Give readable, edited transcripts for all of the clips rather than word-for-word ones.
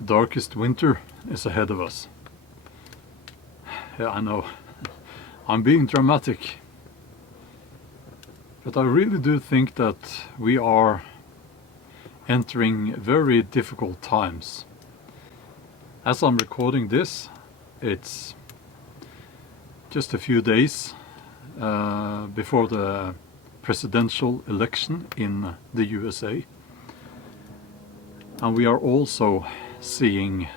The darkest winter is ahead of us. Yeah, I know. I'm being dramatic. But I really do think that we are entering very difficult times. As I'm recording this, it's just a few days before the presidential election in the USA. And we are also seeing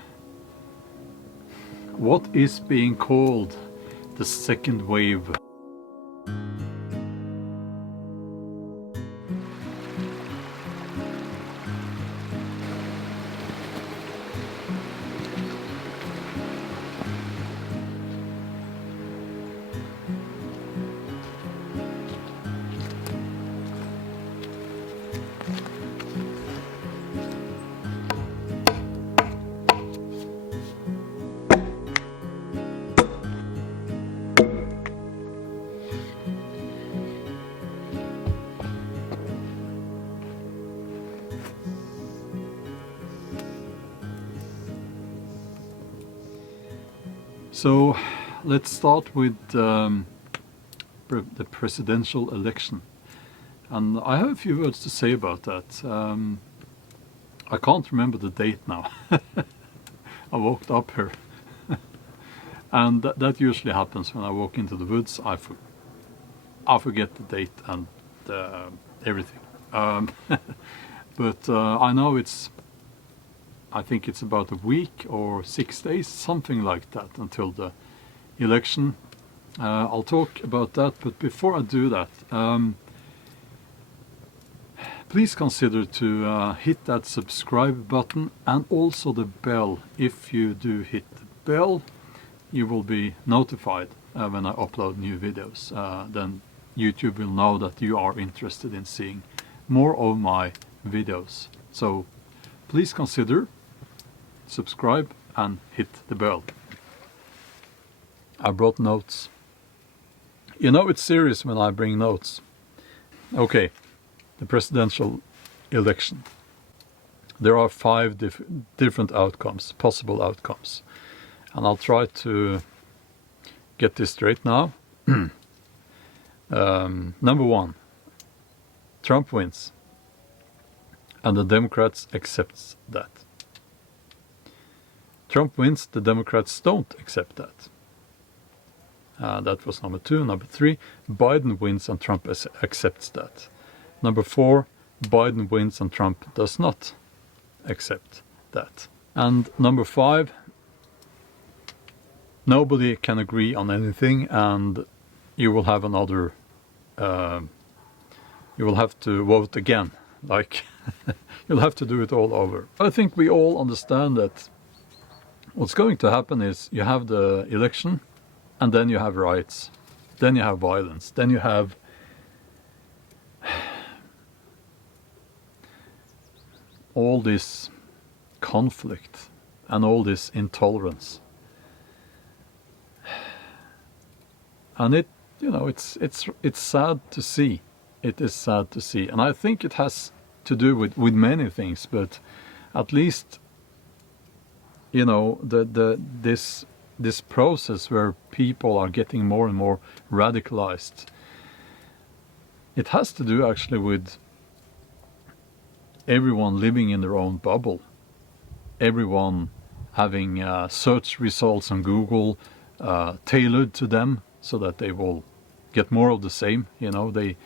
what is being called the second wave. So let's start with the presidential election, and I have a few words to say about that. I can't remember the date now. I walked up here and that usually happens when I walk into the woods. I forget the date and everything. But I know I think it's about a week or 6 days, something like that, until the election. I'll talk about that, but before I do that, please consider to hit that subscribe button and also the bell. If you do hit the bell, you will be notified when I upload new videos. Then YouTube will know that you are interested in seeing more of my videos. So please consider subscribe and hit the bell. I brought notes. You know it's serious when I bring notes. Okay, the presidential election. There are 5 different outcomes, possible outcomes. And I'll try to get this straight now. Number 1, Trump wins. And the Democrats accepts that. Trump wins, the Democrats don't accept that. That was number 2. Number 3, Biden wins and Trump accepts that. Number 4, Biden wins and Trump does not accept that. And number 5, nobody can agree on anything, and you will have another, you will have to vote again. Like, you'll have to do it all over. I think we all understand that what's going to happen is you have the election, and then you have riots, then you have violence, then you have all this conflict and all this intolerance. And it, you know, it's sad to see. It is sad to see, and I think it has to do with many things, but at least, you know, this process where people are getting more and more radicalized, it has to do actually with everyone living in their own bubble, everyone having search results on Google tailored to them so that they will get more of the same. You know, they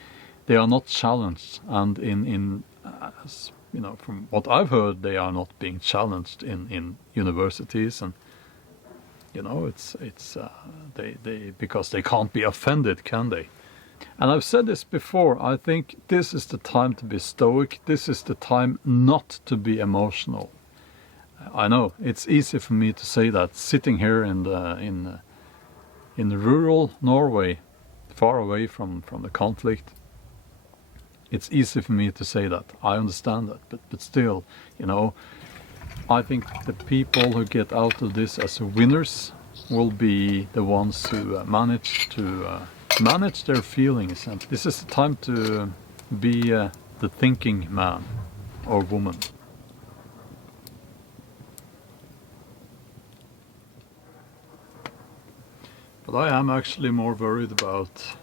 are not challenged, and you know, from what I've heard, they are not being challenged in universities, and you know, it's they because they can't be offended, can they? And I've said this before, I think this is the time to be stoic. This is the time not to be emotional. I know it's easy for me to say that sitting here in rural Norway, far away from the conflict. It's easy for me to say that. I understand that, but still, you know, I think the people who get out of this as winners will be the ones who manage their feelings, and this is the time to be the thinking man or woman. But I am actually more worried about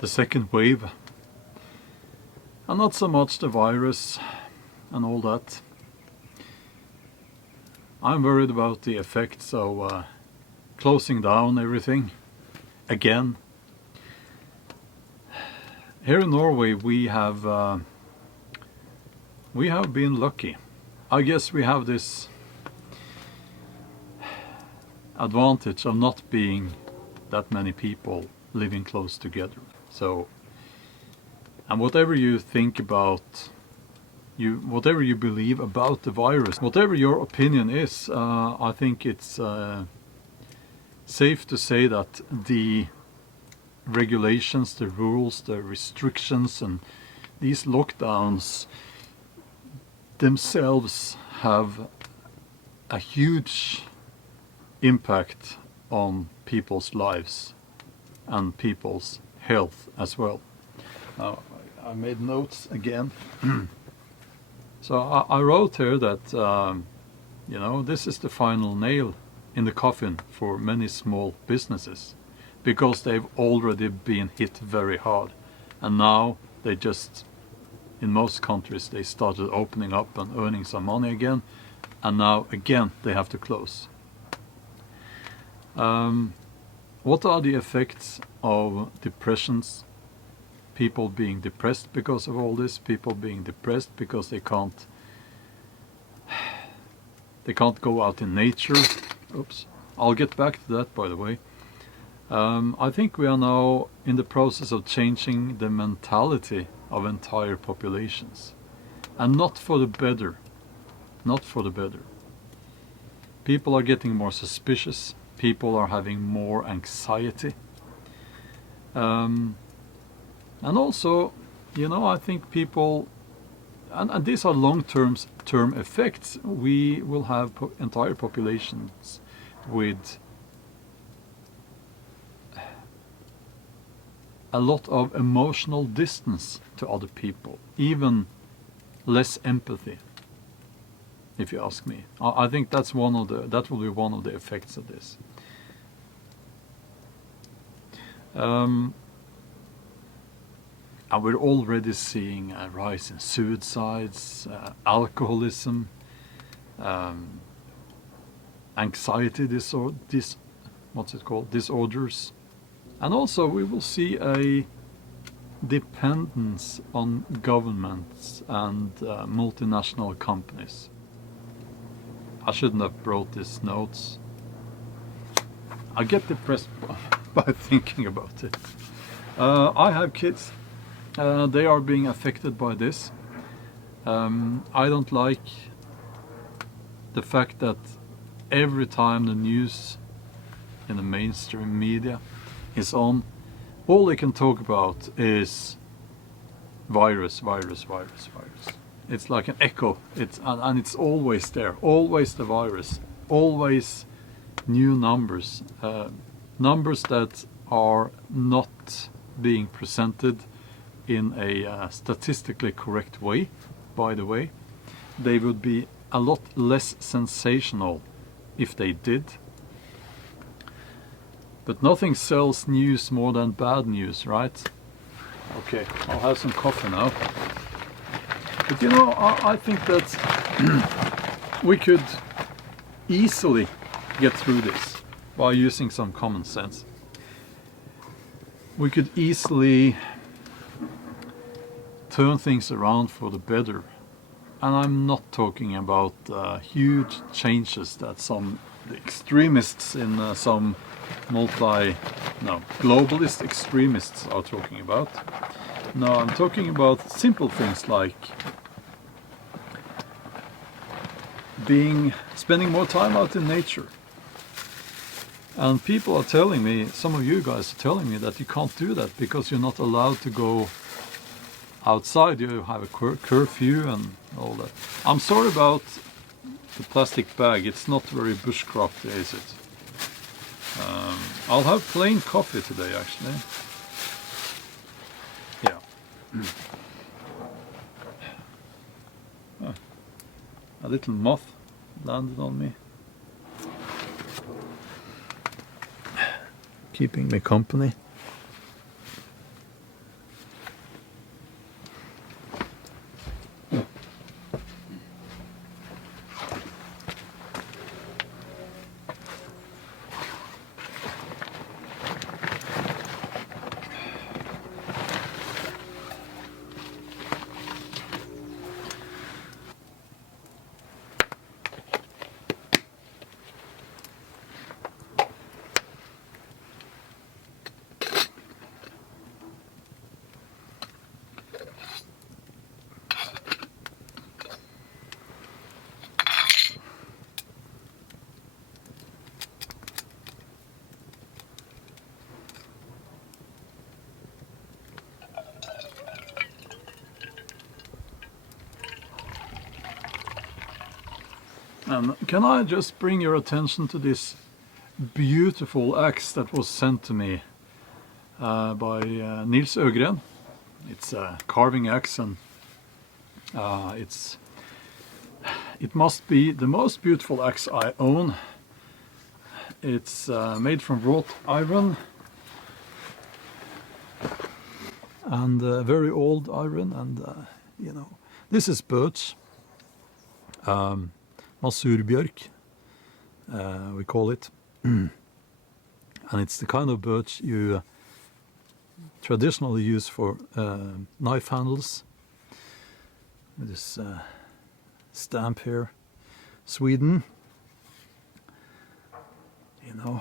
the second wave, and not so much the virus and all that. I'm worried about the effects of closing down everything again. Here in Norway we have been lucky. I guess we have this advantage of not being that many people living close together. So, and whatever you think about, whatever you believe about the virus, whatever your opinion is, I think it's safe to say that the regulations, the rules, the restrictions and these lockdowns themselves have a huge impact on people's lives and people's health as well. I made notes again. So I wrote here that you know, this is the final nail in the coffin for many small businesses, because they've already been hit very hard, and now they just, in most countries, they started opening up and earning some money again, and now again they have to close. What are the effects of depressions? People being depressed because of all this, people being depressed because they can't go out in nature. Oops, I'll get back to that, by the way. I think we are now in the process of changing the mentality of entire populations, and not for the better. Not for the better. People are getting more suspicious. People are having more anxiety. And also, you know, I think people, and these are long-term effects. We will have entire populations with a lot of emotional distance to other people, even less empathy, if you ask me. I think that will be one of the effects of this. And we're already seeing a rise in suicides, alcoholism, anxiety disorders, and also we will see a dependence on governments and multinational companies. I shouldn't have brought these notes. I get depressed by thinking about it. I have kids. They are being affected by this. I don't like the fact that every time the news in the mainstream media is on, all they can talk about is virus, virus, virus, virus. It's like an echo. And it's always there, always the virus, always new numbers, numbers that are not being presented in a statistically correct way, by the way. They would be a lot less sensational if they did. But nothing sells news more than bad news, right? Okay, I'll have some coffee now. But you know, I think that we could easily get through this by using some common sense. We could easily turn things around for the better. And I'm not talking about huge changes that some extremists in some globalist extremists are talking about. No, I'm talking about simple things like spending more time out in nature. And people are telling me, some of you guys are telling me that you can't do that because you're not allowed to go outside. You have a curfew and all that. I'm sorry about the plastic bag. It's not very bushcrafty, is it? I'll have plain coffee today, actually. Yeah. A little moth landed on me. keeping me company. And can I just bring your attention to this beautiful axe that was sent to me by Nils Øgren. It's a carving axe, and it must be the most beautiful axe I own. It's made from wrought iron, and very old iron, and you know, this is birch. Masurbjørk, we call it. And it's the kind of birch you traditionally use for knife handles. This stamp here, Sweden. You know.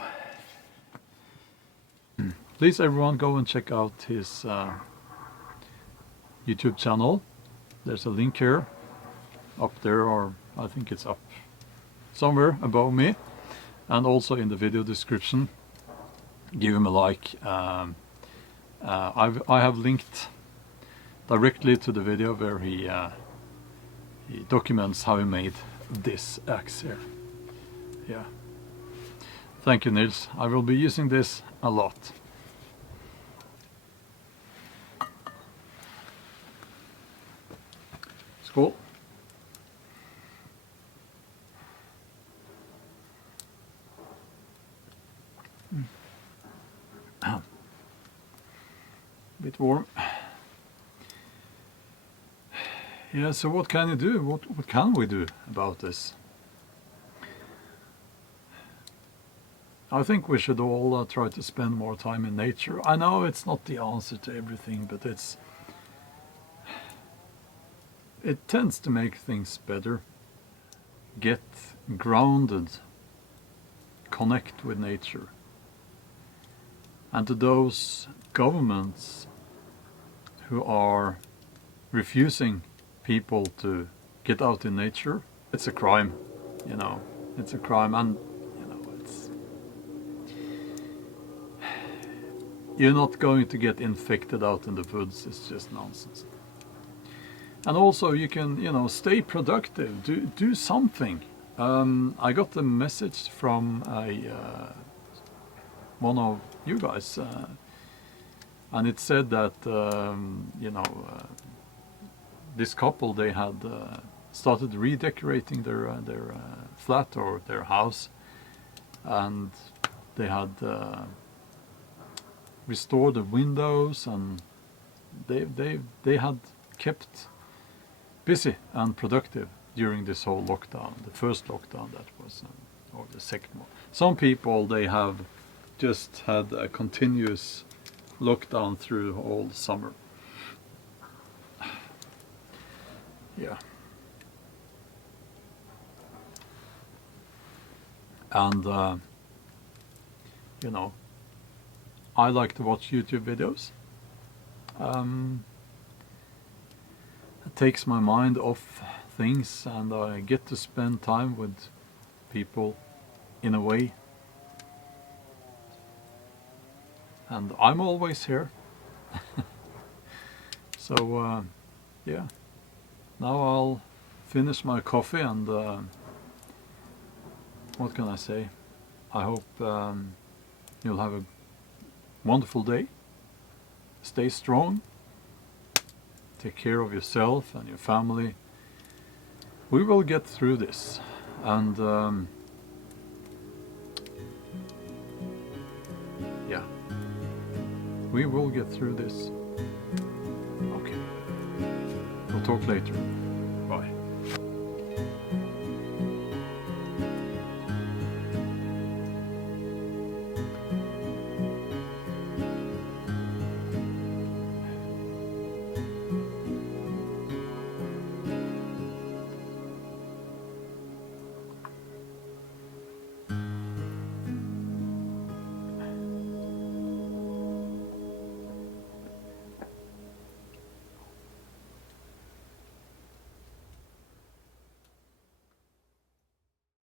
Please everyone go and check out his YouTube channel. There's a link here, up there, or I think it's up somewhere above me, and also in the video description. Give him a like. I have linked directly to the video where he documents how he made this axe here. Yeah. Thank you, Nils. I will be using this a lot. Skål. Bit warm. Yeah, so what can you do? What can we do about this? I think we should all try to spend more time in nature. I know it's not the answer to everything, but it tends to make things better. Get grounded, connect with nature. And to those governments who are refusing people to get out in nature, it's a crime, you know. It's a crime, and you know, you're not going to get infected out in the woods. It's just nonsense. And also you can, you know, stay productive, do something. I got a message from one of you guys, and it said that you know, this couple, they had started redecorating their flat or their house, and they had restored the windows, and they had kept busy and productive during this whole lockdown, the first lockdown that was, or the second one. Some people, they have just had a continuous lockdown through all summer. Yeah. And you know, I like to watch YouTube videos. It takes my mind off things, and I get to spend time with people in a way. And I'm always here. So yeah, now I'll finish my coffee, and what can I say? I hope you'll have a wonderful day. Stay strong. Take care of yourself and your family. We will get through this, and yeah, We will get through this. Okay. We'll talk later.